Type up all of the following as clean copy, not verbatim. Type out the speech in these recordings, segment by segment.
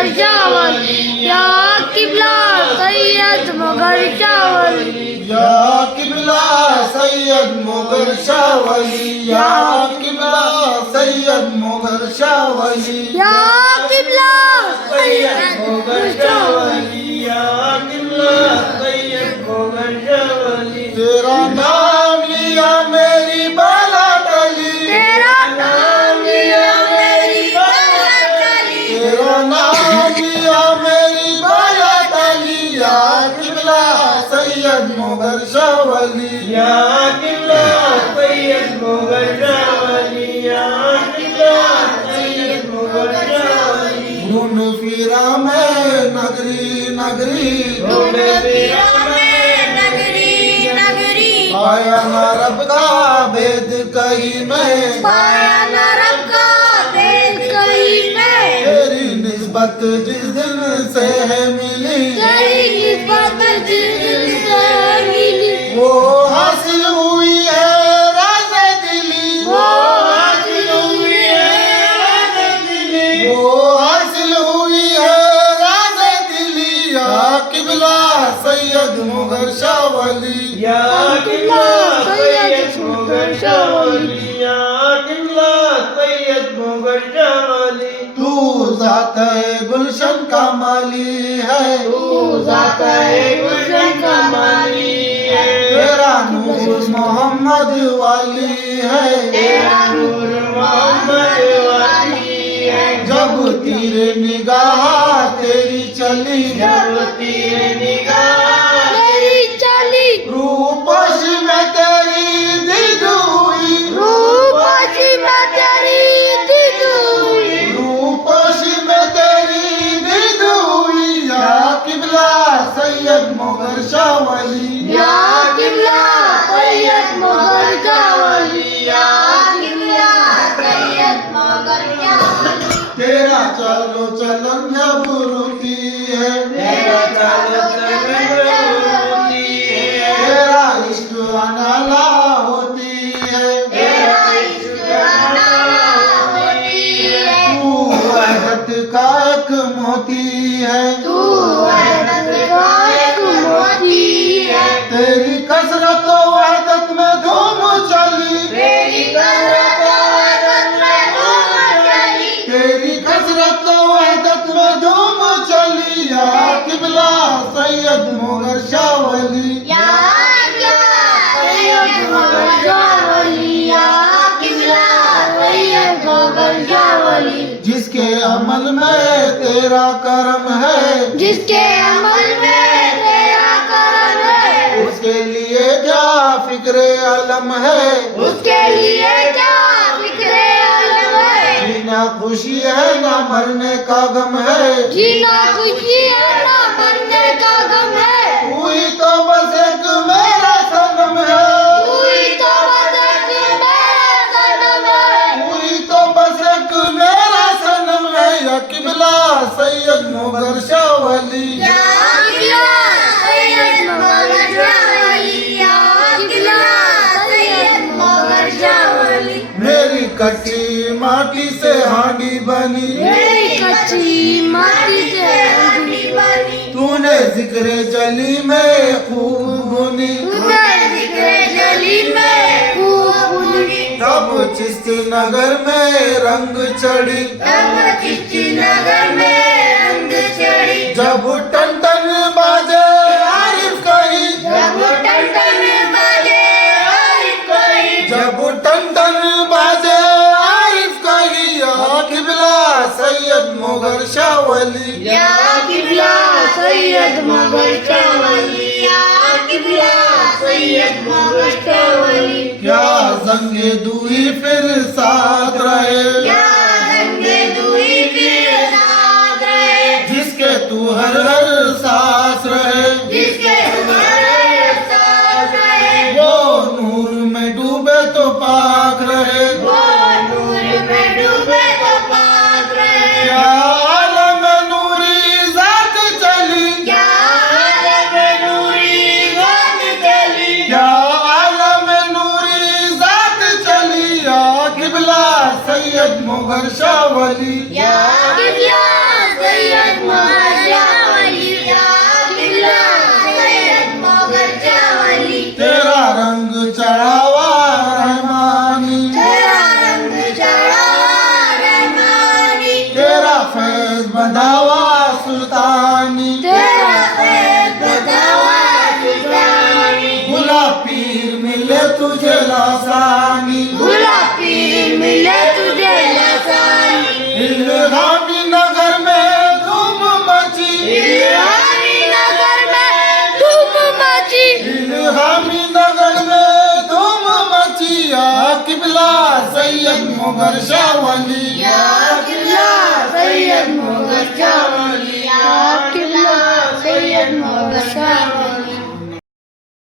मुगर शावली या किबला सैयद मुगर शावली या किबला सैयद मुगर शावली या किबला सैयद मुगर शावली या किबला सैयद मुगर शावली या किबला सैयद मुगर शावली तेरा नाम लिया मेरी बाला टली तेरा नाम लिया मेरी बाला टली तेरा नाम लिया मेरी बाला टली या किबला सैयद मुगर शावली या किबला सैयद मुगर शावली या किबला सैयद मुगर शावली ढूंढ फिरा मैं नगरी नगरी ढूंढ फिरा मैं नगरी नगरी पाया न रब का भेद कहीं मैं पाया न रब का भेद कहीं मैं तेरी निस्बत जिस दिन से है मिली तेरी निस्बत जिस दिन से मिली वो हासिल हुई है राज़े दिली वो हासिल हुई है राज़े दिली वो हासिल हुई है राज़े दिली या किबला सैयद मुगर शावली या किबला सैयद मुगर शावली या किबला सैयद मुगर शावली तू ज़ात है गुलशन का माली है तू ज़ात है गुलशन का माली है तेरा नूर मोहम्मद वाली है तेरा नूर मोहम्मद वाली है जब तीर निगाह तेरी चली जब तेरी निगाह तेरी चली रूपश में तेरी दीद हुई रूपसी में तेरी दीद हुई रूपश में तेरी दीद हुई या किबला सैयद मुगर शावली या किबला सैयद मुगर शावली या किबला सैयद मुगर शावली तेरा चलो चलन जब रुकी है तेरा चलो चलन होती है तेरा इश्क अनाला होती है तेरा इश्क अनाला होती है तू वहदत का एक मोती है तू वहदत का एक मोती है तेरी कसरत वहदत में धूम चली तेरी कसरत वहदत में धूम चली तेरी कसरत वहदत में धूम चली या किबला सैयद मुगर शावली या किबला सैयद मुगर शावली या किबला सैयद मुगर शावली जिसके अमल में तेरा करम है जिसके अमल में तेरा करम है उसके लिए क्या फिक्रे अलम है उसके लिए क्या फिक्रे अलम है जीना खुशी है ना मरने का गम है जीना खुशी है ना मरने का गम है तू ही तो बस एक मेरा सनम है तू ही तो बस एक मेरा सनम है तू ही तो बस एक मेरा सनम है या किबला सैयद मुगर शावली या किबला सैयद मुगर शावली या किबला सैयद मुगर शावली मेरी कच्ची माटी से हांडी बनी मेरी कच्ची माटी से हांडी बनी तूने जिक्र जली में खूब बुनी तूने जिक्र जली में खूब बुनी तब चिश्ती नगर में रंग चढ़ी तब चिश्ती नगर में रंग चढ़ी जब टन टन बाजे आरिफ कही जब टन टन बाजे आरिफ कही जब टन टन बाजे आरिफ कही या किबला सैयद मुगर शावली या किबला सैयद मुगर शावली या किबला सैयद मुगर शावली क्या जंगे दुई फिर साथ रहे क्या रंगे दुई फिर साथ रहे जिसके तू हर हर सांस रहे जिसके तुम्हारे साथ रहे वो नूर में डूबे तो पाक रहे वो नूर में डूबे तो पाक रहे क्या आलम नूरी जात चली क्या आलम नूरी जात चली क्या आलम नूरी जात चली या किबला सैयद मुगर शावली या किबला सैयद लासानी, भुला पीर मिले तुझे लासानी, इल्हामी नगर में धूम मची, इल्हामी नगर में धूम मची, इल्हामी नगर में धूम मची। या किबला सैयद मुगर शाह वली, या किबला सैयद मुगर शाह वली, या किबला सैयद मुगर शाह वली।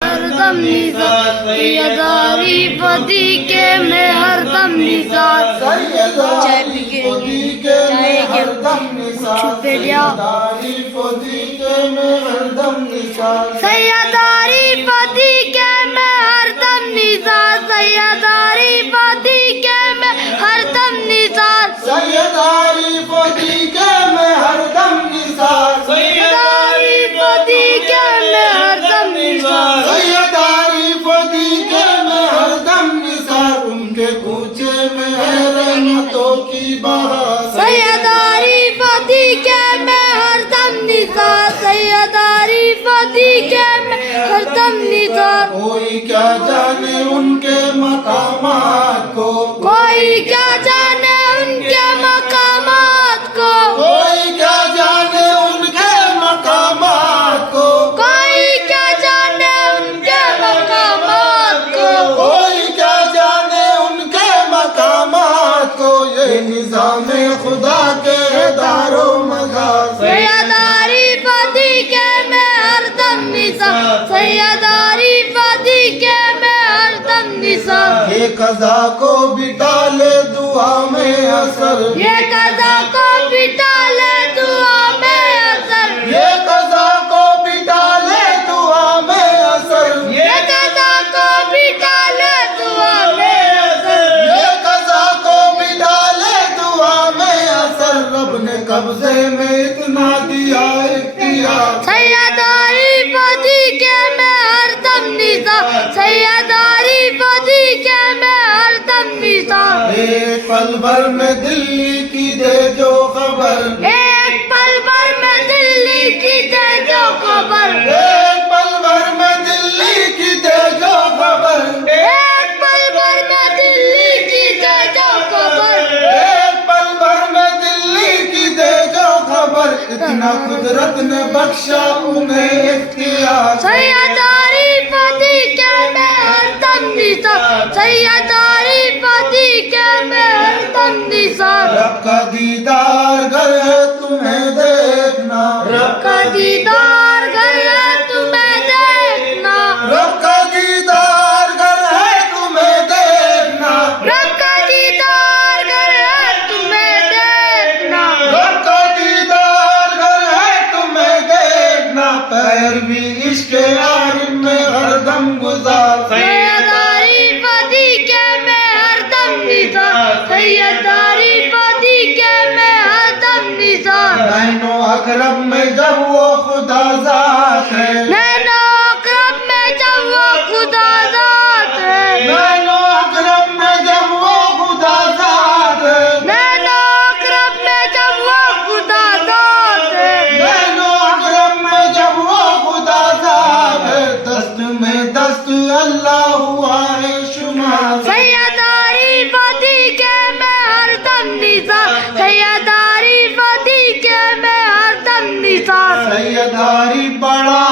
हरदम निज़ार सैयदारी पति के में हरदम निज़ार, सैयदारी पोती के में हरदम निसार, छुपे जाओ। सैयदारी पोती के में हरदम निसार, सैयदारी पति के में हरदम निज़ार, सैयदारी पति के में हरदम निज़ार, सैयदारी पोती के में हरदम निसार, सैयदारी पति के में हरदम निज़ार, सैयदारी पोती के में हरदम निसार। उनके कूचे में है रहमतों की बहार, सैयदारी पति के में हरदम निज़ार, सैयदारी पति के में हरदम निज़ार। कोई क्या जाने उनके मकामात को, कोई क्या जाने उनके मकामात को, कोई क्या जाने उनके मकामात को, कोई क्या जाने उनके मकामात को, कोई क्या जाने उनके मकामात को। ये निज़ामे खुदा के दारो मदार, सैयदारी पति के में हरदम निज़ार, सैयदारी पति के में हरदम निज़ार। ये कज़ा को बिता ले दुआ में असर, ये कज़ा को बिता ले दुआ में असर, ये कज़ा को बिता ले दुआ में असर, ये कज़ा को बिता ले दुआ में असर, ये कज़ा को बिता ले दुआ में असर। रब ने कब्जे में इतना दिया इख्तियार, सैयदारी पति के में हरदम निज़ार, सैयदारी पति के में हरदम निज़ार। एक पल भर में दिल्ली की दे जो खबर, एक पल भर में दिल्ली की दे जो खबर, एक पल भर में दिल्ली की दे जो खबर, एक पल भर में दिल्ली की दे जो खबर, एक पल भर में दिल्ली की दे जो खबर। इतना कुदरत ने बख्शा उन्हें इख्तियार, सैयदारी पति के में हरदम निज़ार, सैयदारी पति के में हरदम निज़ार। रब का दीदार घर है तुम्हें देखना, रब का दीदार घर है तुम्हें देखना, रब का दीदार घर है तुम्हें देखना, रब का दीदार घर है तुम्हें देखना, रब का दीदार घर है तुम्हें देखना। पैर भी इसके आरिम में हरदम गुजार, सैयदारी पति के में हरदम निज़ार, सैयदारी पति के में हरदम निज़ार। नैनो अकरब में जब वो खुदा ज़ात है, नैनो अकरब में जब वो खुदा ज़ात है, नैनो अकरब में जब वो खुदा ज़ात है, नैनो अकरब में जब वो खुदा ज़ात है, नैनो अकरब में जब वो खुदा ज़ात है। दस्त में दस्त अल्लाह हुआ है शुमार, सैयदारी पति के में हरदम निज़ार, सैयदारी पति के में हरदम निज़ार। सैयदारी बड़ा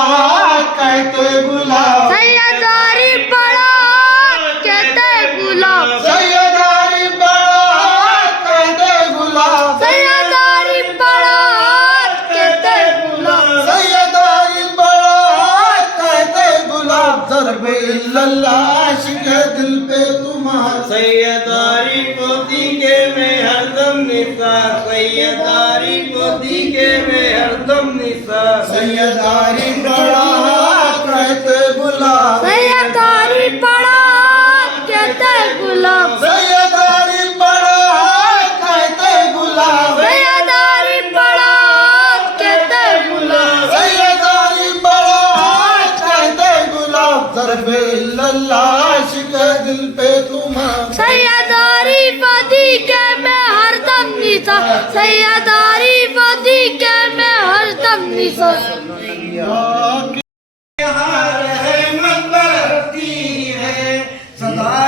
कहते गुलाब, सैयदारी बड़ा कहते गुलाब, सैयदारी बड़ा कहते गुलाब, सैयदारी बड़ा कहते गुलाब, सैयदारी बड़ा कहते गुलाब। ज़रबे इल्लल्लाह आशिक़ है दिल पे तुम्हार, सैयदारी पोती के में हरदम निसार, सैयदारी पोती के में हरदम निसार। सैयदारी बड़ा कहते गुलाब, सैयदारी बड़ा कहते गुलाब, सैयदारी बड़ा कहते गुलाब, सैयदारी बड़ा कहते गुलाब, सैयदारी बड़ा कहते गुलाब। ज़रबे इल्लल्लाह आशिक़ है दिल पे तुम्हार, सैयदारी पति के में हरदम निज़ार, सैयदारी पति के में हरदम निज़ार। यहाँ रहमत बरसती है सदा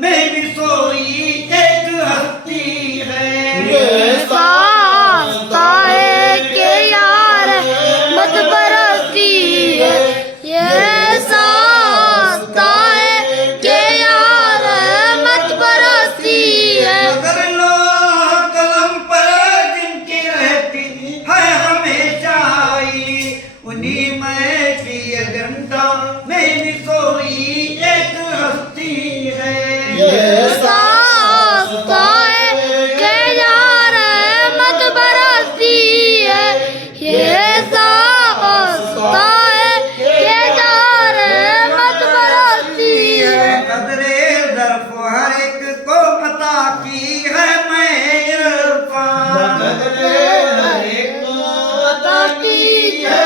में भी सोई एक हस्ती है। ये सांसता है कि यार मत बरसती है। ये सांसता है कि यार मत बरसती है। मगर लो कलम पर जिनकी रहती है हमेशा आई, उन्हीं में की अजंता में भी सोई एक हस्ती है। ये सांसता है कि यार मत बरसती है। ये सांसता है कि यार मत बरसती है। कदरे ज़र्फ़ हर एक को अता की है मैं इरफ़ान। कदरे हर एक को अता की है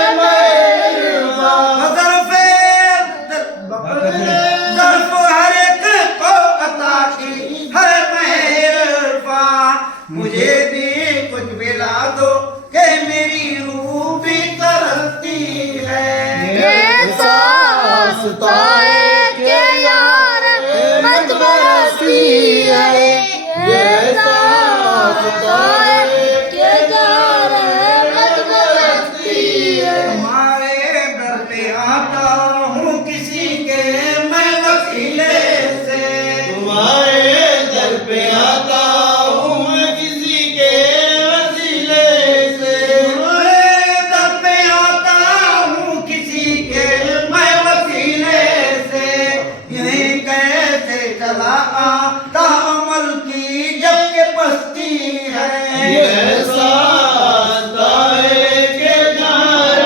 ज़र्फ़ हर एक को अता की है मैं इरफ़ान। मुझे भी कुछ मिला दो कि मेरी रूह भी तरसती है। ये सांसता है कि यार मत बरसती है। ये सांसता है कि यार मत बरसती है। तुम्हारे दर पे आता हूँ किसी के मैं वसीले से। तुम्हारे दर पे आता हूँ मैं किसी के वसीले से। तुम्हारे दर पे आता हूँ किसी के मैं वसीले से। यही कैसे चला आता अमल की जबकि पस्ती है। ये सांसता है कि यार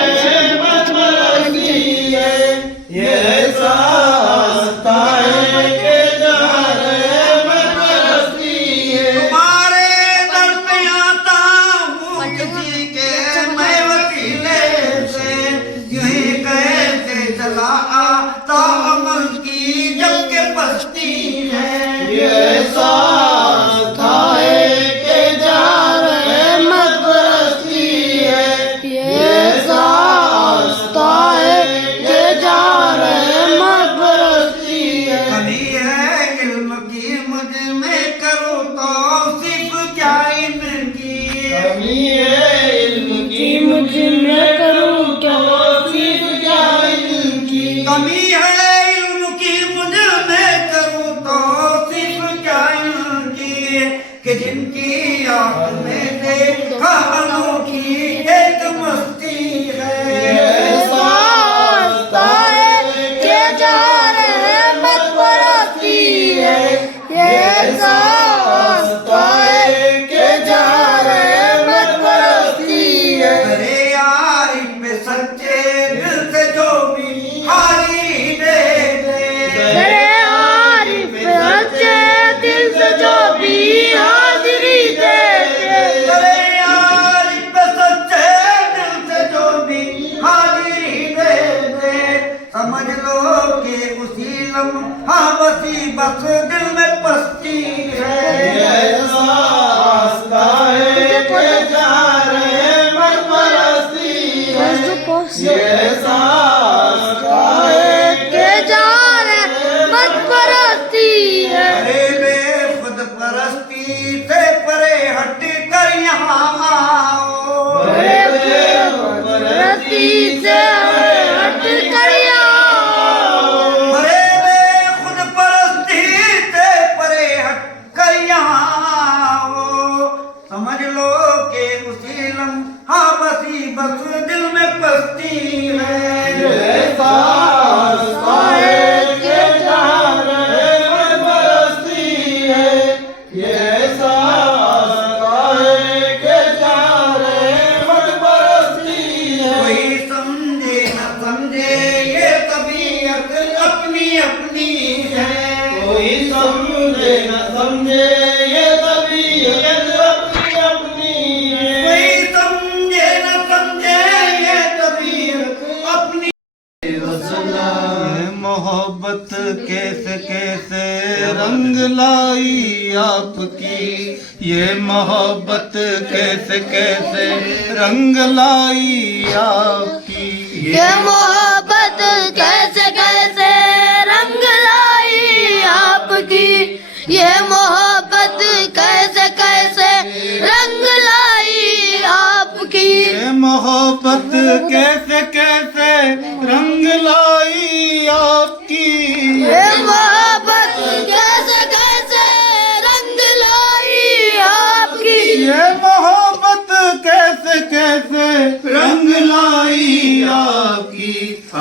मत बरसती है। ये सांसता है कि यार मत बरसती है। तुम्हारे दर पे आता हूँ किसी के मैं वसीले से। यही कैसे चला आता अमल की जबकि पस्ती है। ये सांसता है कि यार मत बरसती है। ये सांसता है कि यार मत बरसती है। कमी है इल्म की मुझ में करूँ तो सिर्फ क्या इनकी। कमी है इल्म की मुझ में करूँ क्या सिर्फ क्या इनकी। कमी है इल्म की मुझ में करूँ तो सिर्फ क्या इनकी। कि जिनकी आँख में देखा अनोखी एक मस्ती है। सांसता है कि यार मत बरसती है। ये सांसता है कि यार मत बरसती है। अरे यार पे सच्चे दिल से जो भी हारी दे दे। तेरे आरिफ सच्चे दिल से जो भी हाजिरी दे दे। अरे यार पे सच्चे दिल से जो भी हाजिरी दे दे। समझ लो कि उसी लम्हा बसी बस दिल में पस्ती है। ये सांसता है कि यार मत बरसती है। ये सांसता है के यार मत बरसती है। अरे बेखुद परस्ती से परे हट कर यहाँ आओ। बरसती से हट कर आओ। अरे बेखुद परस्ती से परे हट कर यहाँ आओ। समझ लो कि उसी लम्हा बसी बस दिल में पस्ती है। ये सांसता है कि यार मत बरसती है। ये सांसता है कि यार मत बरसती है। कोई समझे न समझे ये तबीयत अपनी अपनी है। कोई समझे न समझे ये तबीयत अपनी अपनी है। कोई समझे न समझे ये तबीयत अपनी। मोहब्बत कैसे कैसे रंग लाई आपकी। ये मोहब्बत कैसे कैसे रंग लाई आपकी। ये मोहब्बत कैसे कैसे रंग लाई आपकी। मोहब्बत कैसे कैसे रंग लाई आपकी, ये मोहब्बत कैसे कैसे रंग लाई आपकी, ये मोहब्बत कैसे कैसे रंग लाई आपकी,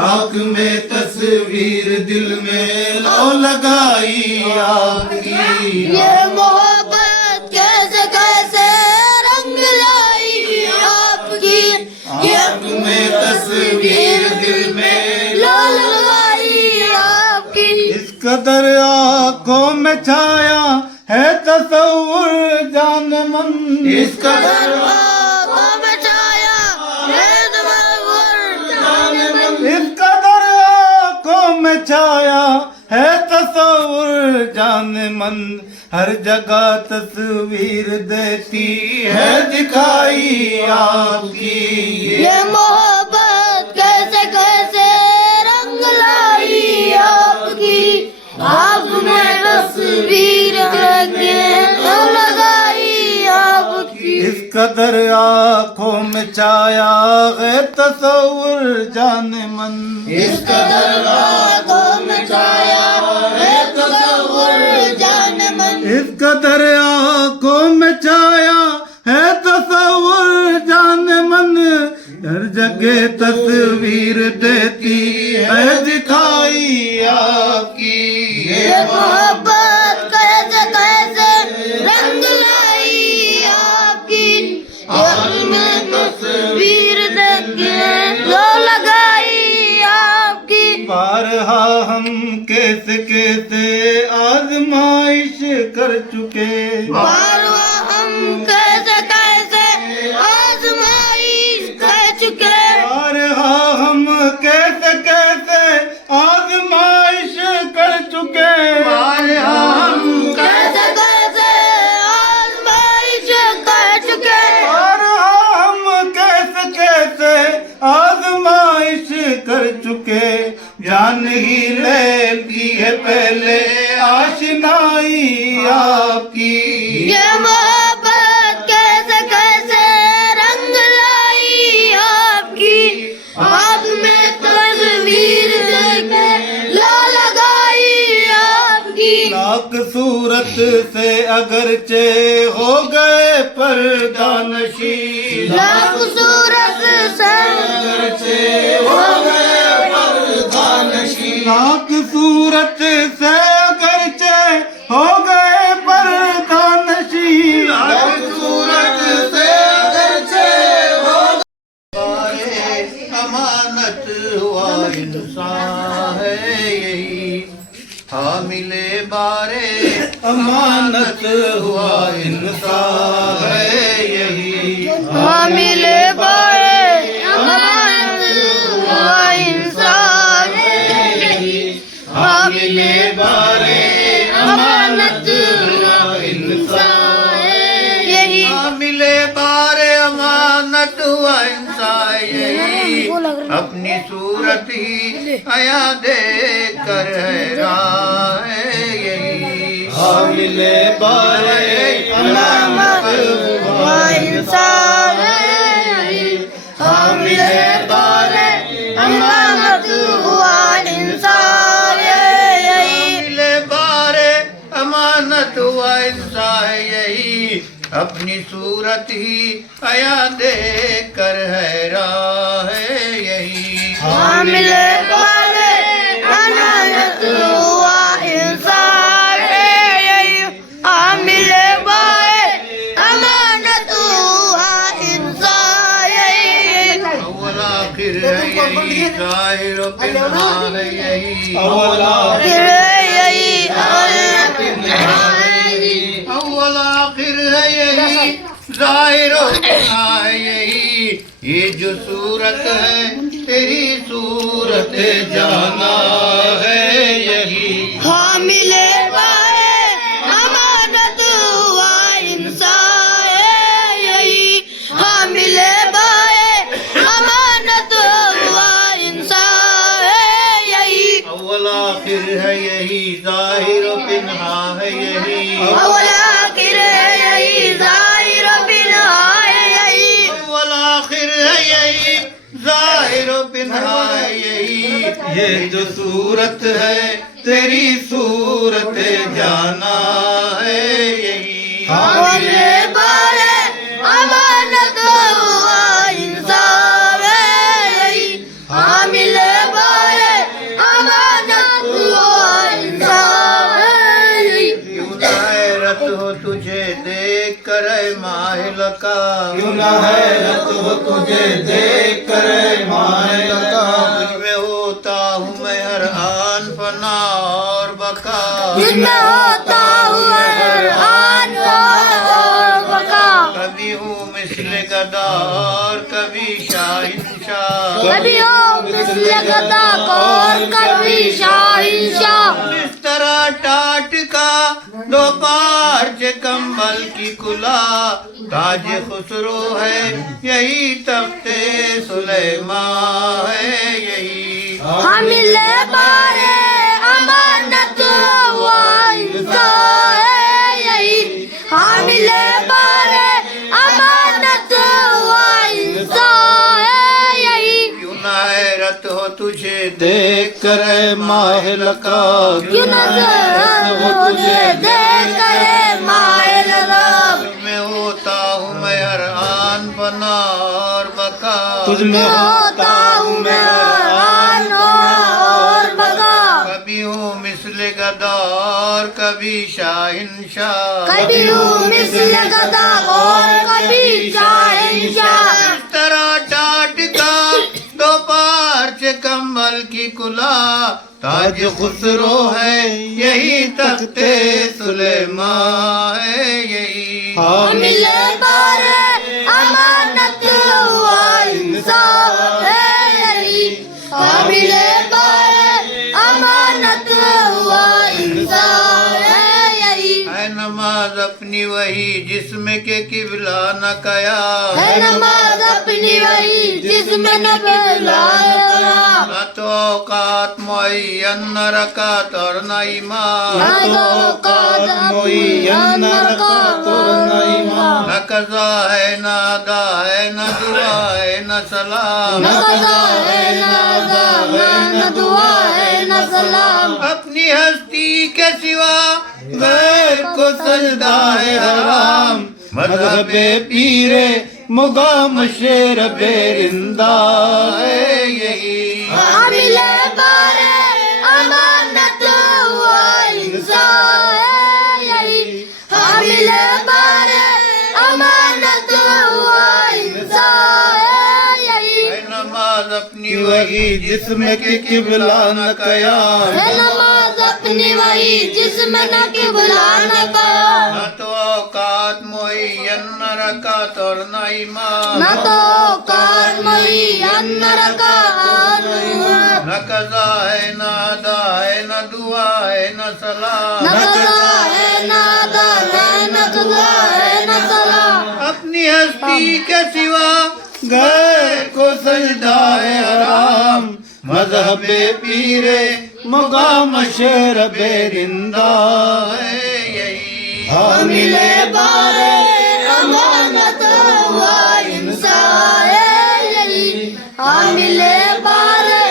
आँख में तस्वीर दिल में लो लगाई आपकी, ये मोहब्बत कैसे कैसे रंग लाई आपकी, ये आँख में तस्वीर दिल में लो लाल लगाई आपकी। इस कदर आँखों में छाया है तस्वुर जान मन, इस कदर आँखों में छाया है तस्वुर जान मन, इस कदर आँखों में छाया है तस्वुर जान मन, हर जगह तस्वीर देती है दिखाई आपकी, ये मोहब्बत कैसे कैसे रंग लाई आपकी, आप में तस्वीर लगे तो लगाई आपकी। इस कदर आँखों में छाया है तस्वुर जान मन, इस कदर आँखों में छाया है तस्वुर जान मन, इस कदर आँखों में छाया है तस्वुर जान मन, हर जगह तस्वीर देती है दिखाई आपकी, ये मोहब्बत कैसे कैसे रंग लाई आपकी, आप में तस्वीर देखे तो लगाई आपकी। बारहा हम कैसे कैसे आजमाइश कर चुके, बारवा हम कैसे कैसे आजमाइश कर चुके, बारहा हम कैसे कैसे आजमाइश कर चुके, बारहा हम कैसे कैसे आजमाइश कर चुके, बारहा हम कैसे कैसे आजमाइश कर चुके, जान ही ले ली है पहले आशनाई आपकी, ये मोहब्बत कैसे कैसे रंग लाई आपकी, आप में तस्वीर देखे ला लगाई आपकी। लाख सूरत से अगरचे हो गए पर्दानशी, लाख सूरत से हो गए पर्दानशी, लाख सूरत से अगरचे हो गए पर्दानशी, लाख सूरत से अगरचे हो गए, अमानत हुआ इंसान है यही, हामिले बारे अमानत हुआ इंसान है यही, हामिले बारे अमानत हुआ इंसान यही, हामिले बारे अमानत हुआ इंसान यही, हामिले बारे अमानत हुआ इंसान यही, अपनी सूरत ही आया देख कर हैरान है यही, हामिले बारे अमानत हुआ इंसान यही, हामिले बारे अमानत हुआ इंसान यही, हामिले बारे अमानत हुआ इंसान यही, अपनी सूरत ही आया देख कर हैरान है यही, हामिले बारे अमानत हुआ इंसान यही, हामिले बारे अमानत हुआ इंसान यही, अव्वल आखिर है यही, जाहिर व पिनान है यही, अव्वल आखिर यही, अव्वल आखिर है यही, जाहिर व पिनान है यही, ये जो सूरत है तेरी सूरत जाना है यही, हामिले बारे अमानत हुआ इंसान यही, हामिले बारे अमानत हुआ इंसान यही, अव्वल आखिर है यही, जाहिर व पिना है यही, अव्वल आखिर यही, जाहिर बिना यही, अव्वल आखिर है यही, तन्हा यही, ये जो सूरत है तेरी सूरत जाना है यही। हामिले बारे अमानत हुआ इंसाफ है यही, हामिले बारे अमानत हुआ इंसाफ है यही। क्यों न हैरत हो तुझे देख कर माहिल का, क्यों न हैरत हो तुझे देख कर माहिल का। तुझ में होता हूँ मैं हर आन फना और बका, जिनमें होता हुआ हर आन और बका। कभी हूँ मिस्ल गदा और कभी शाहिनशाह, कभी हो मिस्ल गदा और कभी शाहिनशाह। इस तरह टाट का दो पार्च कंबल की कुला, ताज खुसरो है यही तख्ते सुलेमा है यही। हामिले बारे अमानत हुआ इंसाफ है यही, हामिले बारे अमानत हुआ इंसाफ है यही। क्यों न हैरत हो तुझे देख कर माहिल का, क्यों नजर मुझे देख कर माहिल रब। तुझ में होता हूँ मैं हर आन बना और बका, तुझ में होता हूँ मैं आन और बका। कभी हूँ मिस्ल गदा और कभी शाहिनशाह, कभी हूँ मिस्ल गदा और कभी शाहिनशाह। इस तरह टाट का दो पार्च कंबल की कुला, ताज खुसरो है यही तख्ते सुलेमा है यही। हामिले बारे अमानत हुआ इंसाफ है यही, हामिले बारे अमानत हुआ इंसाफ है यही। है नमाज अपनी वही जिसमें के किबला न कया, है नमाज अपनी वही जिसमें न बुलाया। न तो औकात मुअय्यन न रकात और न ईमान, न तो औकात मुअय्यन न रकात और न ईमान। न कज़ा है न अदा है न दुआ है न सलाम, न कज़ा है न अदा है न दुआ है न सलाम। अपनी हस्ती के सिवा गैर को सजदा है हराम, मज़हबे पीरे मुगाम शेर बेरिंदा है यही। हामिले बारे अमानत हुआ इंसाफ है यही, हामिले बारे अमानत हुआ इंसाफ है यही। है नमाज अपनी वही जिसमें के किबला न कयाम, है नमाज अपनी वही जिसमें न किबला न कयाम। न तो औकात मुअय्यन न रकात और न ईमान, न तो औकात मुअय्यन न रकात। न कज़ा है न अदा है न दुआ है न सलाम, न कज़ा है न अदा है न दुआ है न सलाम। अपनी हस्ती के सिवा गैर को सजदा है हराम, मज़हबे पीरे मुकाम शेर बेरिंदा है यही। हामिले बारे अमानत हुआ इंसाफ है यही, हामिले बारे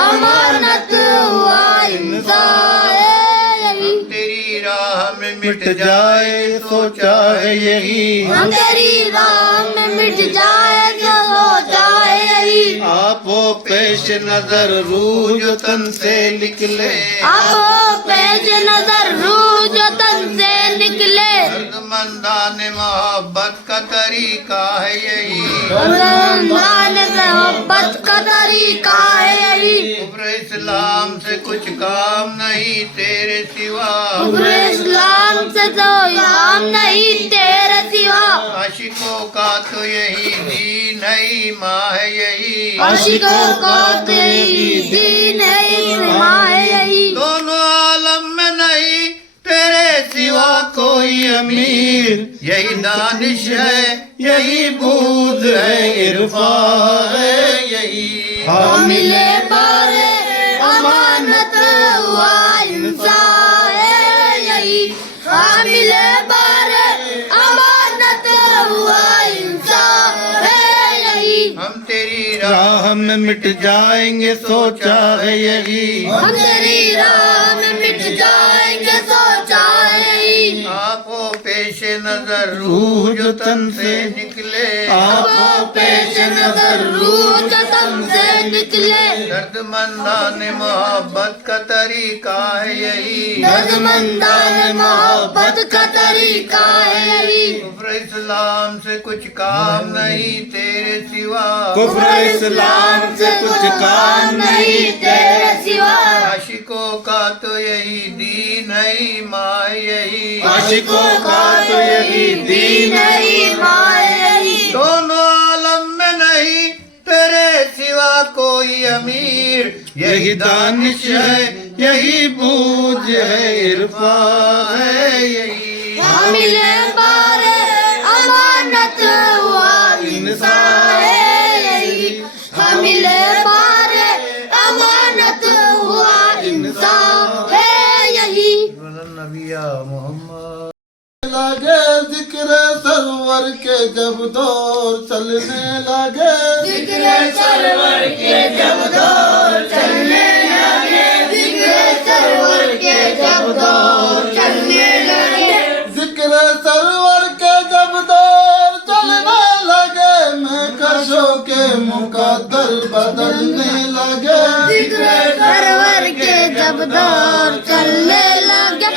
अमानत हुआ इंसाफ है यही। तेरी राह में मिट जाए तो चाहे यही, हम तेरी राह में मिट जाए जो हो जाए यही। आपो पेश नजर रूह जो तन से निकले, आपो पेश नजर रूह जो तन से निकले। दर्दमंदान मोहब्बत का तरीका है यही, रमजान से मोहब्बत का तरीका है यही। कुफ्र इस्लाम से कुछ काम नहीं तेरे सिवा, कुफ्र इस्लाम से तो काम नहीं तेरे सिवा। आशिकों का तो यही दीन है ईमान है यही, आशिकों का तेरी दीन है ईमान है यही। दोनों आलम में नहीं तेरे सिवा कोई अमीर, यही दानिश है यही बूद है इरफा है यही। हामिले बारे अमानत हुआ इंसाफ है यही, हामिले बारे अमानत हुआ इंसाफ है यही। हम तेरी राह में मिट जाएंगे सोचा है यही। हम तेरी राह में मिट जाएंगे सोचा है यही। आपो पेश नजर रूह जो तन से निकले, आपो पेश नजर रूह जो तन से निकले। दर्दमंदान मोहब्बत का तरीका है यही। दर्दमंदान मोहब्बत का तरीका है यही। कुफ्र इस्लाम से कुछ काम नहीं तेरे सिवा, कुफ्र इस्लाम से कुछ काम नहीं तेरे सिवा। आशिकों का तो यही दीन है ईमान यही। आशिकों का तो यही दीन है ईमान यही। दोनों आलम में नहीं तेरे सिवा कोई अमीर, यही दानिश है यही बूझ है इरफा है यही। हामिले बारे अमानत हुआ इंसान है यही। हामिले बारे अमानत हुआ इंसान है यही। नबिया मोहम्मद लागे जिक्र सरवर के जब दौर चलने लगे। जिक्र सरवर के जब दौर चलने लगे। जिक्र सरवर के जब दौर चलने लगे। जिक्र सरवर के जब दौर चलने लगे, मैं कशों के मुकद्दर बदलने लगे। जिक्र सरवर के जब दौर चलने लगे।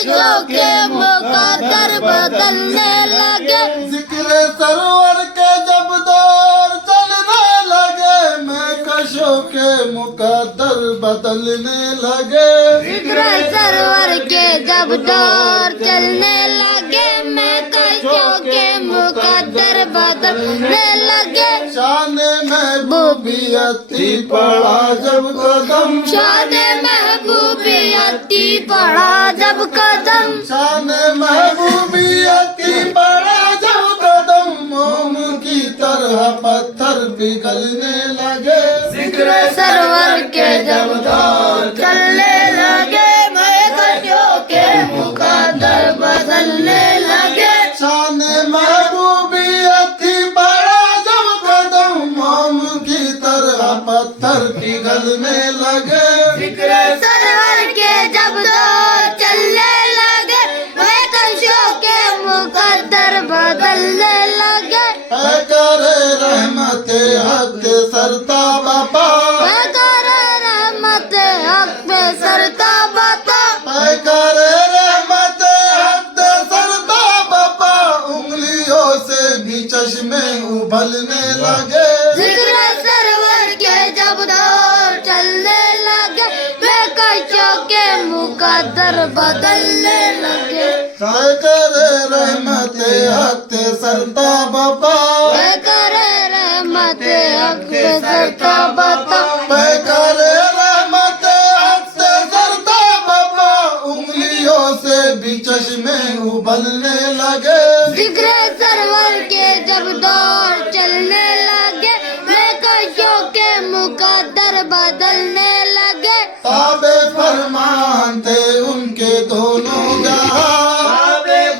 जो के मुकद्दर बदलने लगे। जिक्र सरवर के जब दौर चलने लगे, मैं कशों के मुकद्दर बदलने लगे। जिक्र सरवर के जब दौर चलने लगे। मैं कशों के मुकद्दर बदलने लगे। शान महबूबियती पड़ा जब कदम। शान महबूबियती पड़ा जब कदम। शान महबूबियती पड़ा जब कदम, मोम की तरह पत्थर पिघलने लगे। जिक्र सरवर के जब दौर चलने लगे। मैं कशों के मुकद्दर बदलने लगे। शान महबूबियती पड़ा जब कदम, मोम की तरह पत्थर पिघलने लगे। जिक्र सरवर के जब दौर चलने लगे। मैं कशों के मुकद्दर बदलने लगे। ऐ करे रहमत हक सरता बापा। मैं करे रहमत हक पे सरता बापा। ऐ करे रहमत हक सरता बापा, उंगलियों से भी चश्मे उबलने लगे। जिक्र सरवर के जब दौर चलने लगे। मैं कशों के मुकद्दर बदलने लगे। ऐ करे रहमत हक सरता बापा। मैं करे रहमत हक पे सरता बापा। ऐ करे रहमत हक सरता बापा, उंगलियों से भी चश्मे उबलने लगे। जिक्र सरवर के जब दौर चलने लगे। मैं कशों के मुकद्दर बदलने लगे। ताबे फरमान थे उनके दोनों जहां।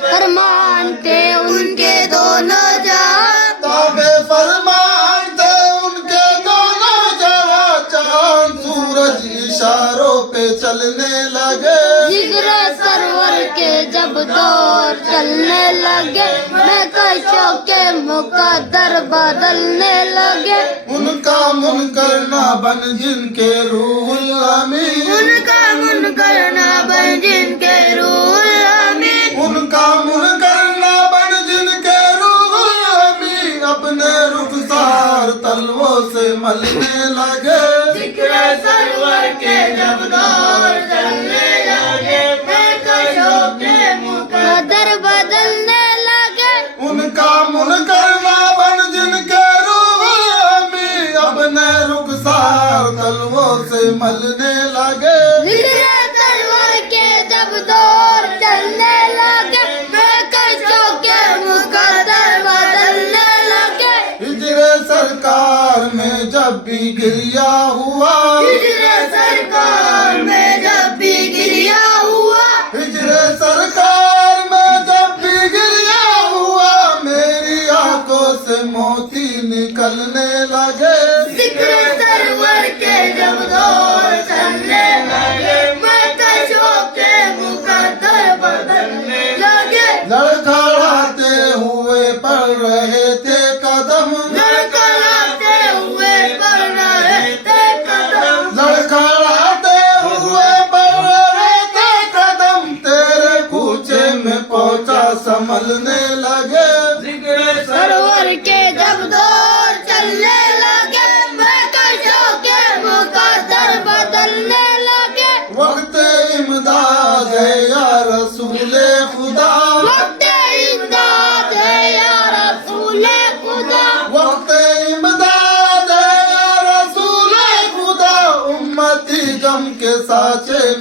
फरमान थे उनके दोनों जहां। ताबे फरमान थे उनके दोनों जहां, चांद सूरज इशारों पे चलने लगे। जिक्र सरवर के जब दौर चलने लगे। मैं कशों के मुकद्दर बदलने लगे। उनका मुनकर ना बन जिनके रूहुल अमीन। उनका मुनकर ना बन जिनके रूहुल अमीन। उनका मुनकर ना बन जिनके रूहुल अमीन, अपने रुखसार तलवों से मलने लगे। जिक्र सरवर के जब दौर चलने लगे। मैं कशों के मुकद्दर बदलने लगे। उनका मुनकर ना बन जिनके रूहुल अमीन, अपने रुखसार तलवों से मलने लगे। जिक्र सरवर के जब दौर चलने लगे। मैं कशों के मुकद्दर बदलने लगे। हिजरे सरकार में जब भी गिरिया हुआ। हिजरे सरकार में जब भी गिरिया हुआ। हिजरे सरकार में जब भी गिरिया हुआ, मेरी आंखों से मोती निकलने लगे।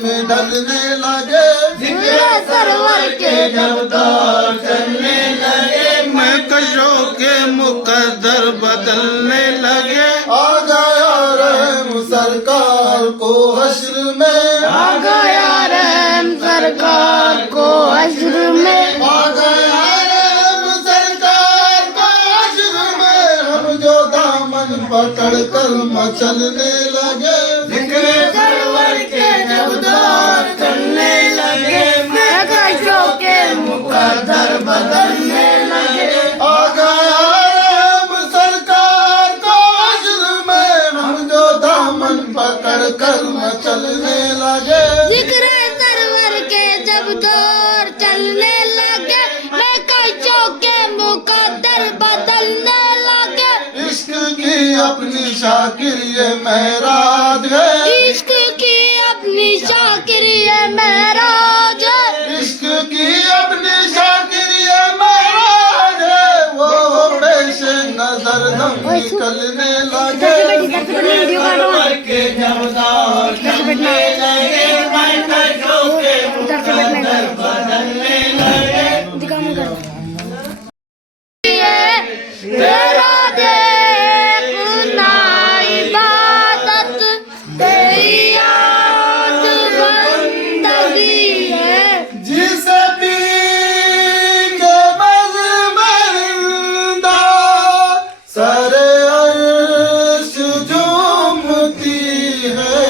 में ढलने लगे, जिक्र सरवर के जब दौर चलने लगे, मैं कशों के मुकद्दर बदलने लगे। आ गया रहम सरकार को हश्र में, आ गया रहम सरकार को हश्र में, आ गया रहम सरकार को हश्र में। हम जो दामन पकड़ कर मचलने लगे, जिक्र सरवर के जब दौर चलने लगे, मैं कशों के मुकद्दर बदलने लगे। आ गया रहम सरकार को हश्र में। हम जो दामन पकड़ कर मचलने लगे, जिक्र सरवर के जब दौर चलने लगे, मैं कशों के मुकद्दर बदलने लगे। इश्क की अपनी शाकिर ये महराज है, इश्क की अपनी शाकिर ये महराज है, इश्क की अपनी शाकिर ये महराज है। वो पेश नजर दम निकलने लगे, सरवर के जब दौर चलने लगे, मैं कशों के मुकद्दर बदलने लगे। तेरा देखना इबादत, तेरी याद बंदगी है। जिसे पी के मज़मंदा सरे अर्श झूमती है,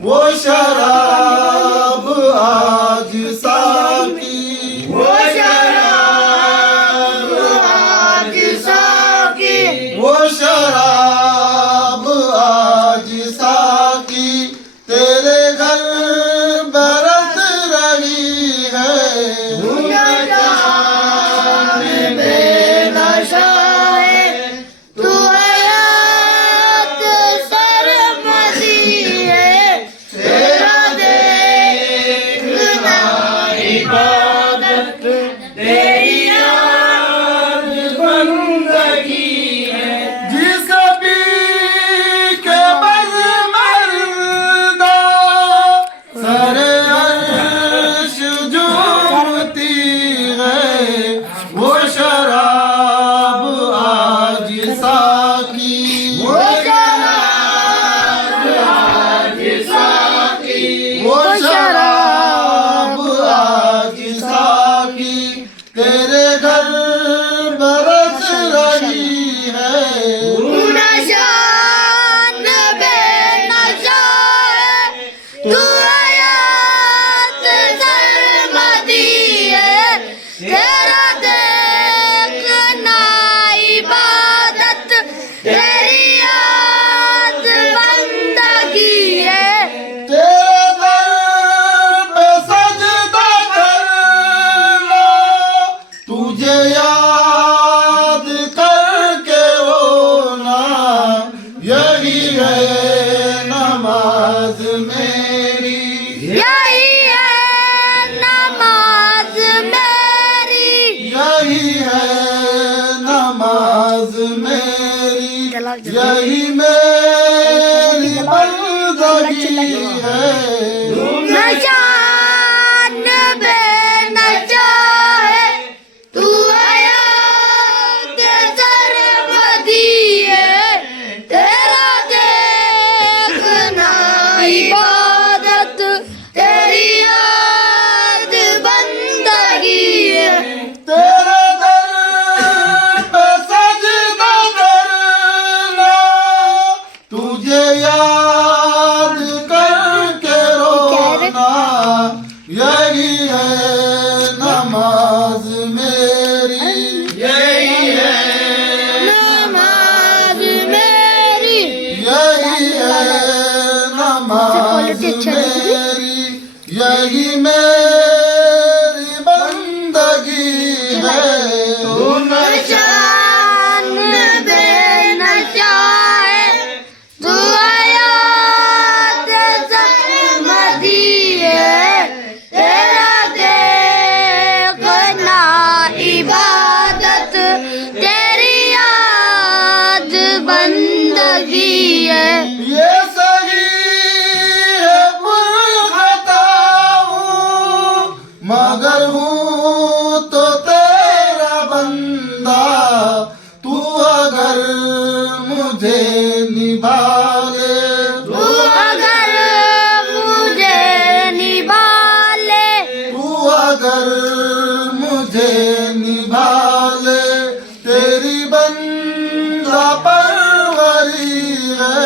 वो शराब आज साकी, वो शराब आज साकी, वो शराब आज साकी तेरे घर बरस रही है। बेनशा है तू, हयात सरमदी है। तेरा देखना इबादत, तेरी याद बंदगी है। जिसे पी के मज़मंदा सरे अर्श झूमती है, वो शराब आज साकी, वो शराब आज साकी, वो शराब आज साकी तेरे घर बरस रही है। नशान बेनशा है तू, हयात सरमदी है। तेरा देखना इबादत, तेरी याद बंदगी है। तेरे दर पे सजदा करना, तुझे याद करके रोना, यही है नमाज मेरी, यही है नमाज मेरी, यही है नमाज मेरी, यही मेरी बंदगी है। नशान बेनशा है तू, हयात सरमदी है। तेरा देखना इबादत, तेरी याद बंदगी है। तेरे दर पे सजदा करना, तुझे याद करके रोना, यही है नमाज मेरी, यही है नमाज मेरी, यही है नमाज मेरी, यही मेरी बंदगी है। नशान बेनशा है तू, हयात सरमदी है। तेरा देखना इबादत, तेरी याद बंदगी है। ये सही है पुरखता अगर हूँ तो तेरा बंदा, तू अगर मुझे निभा ले, तू अगर मुझे निभा ले, तू अगर मुझे निभा ले, तेरी बंदा परवरी है।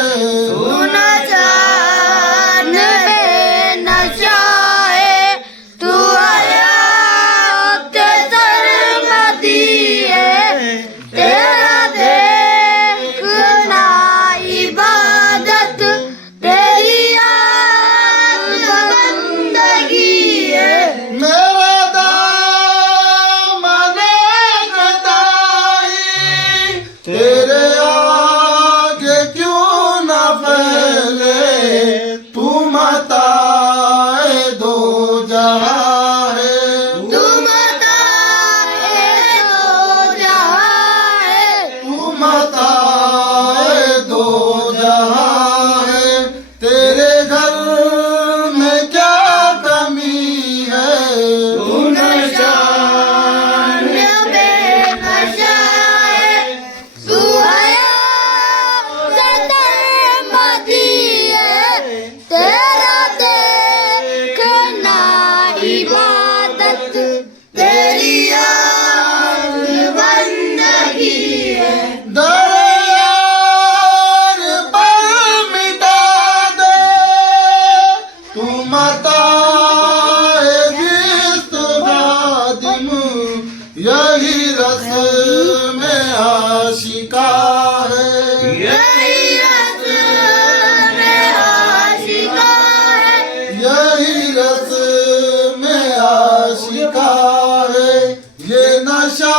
तू न जान बेनशा है, तू हयात सरमदी है, तेरा देखना इबादत, तेरी याद बंदगी है। मेरा दामने गदाई तेरे आगे क्यों न फैले, तू मताए दो जहां है, तू मताए दो जहां है, तू मताए दो जहां है। तेरे घर में क्या कमी है, तू न जान बेनशा है, तू हयात सरमदी है, तेरा देखना इबादत, तेरी याद बंदगी है। दरियार पर मिटा दे तू मताए जिस्त खादिम, यही रस में आशिका है, यही रस में आशिका है, यही रस में आशिका है। ये नशा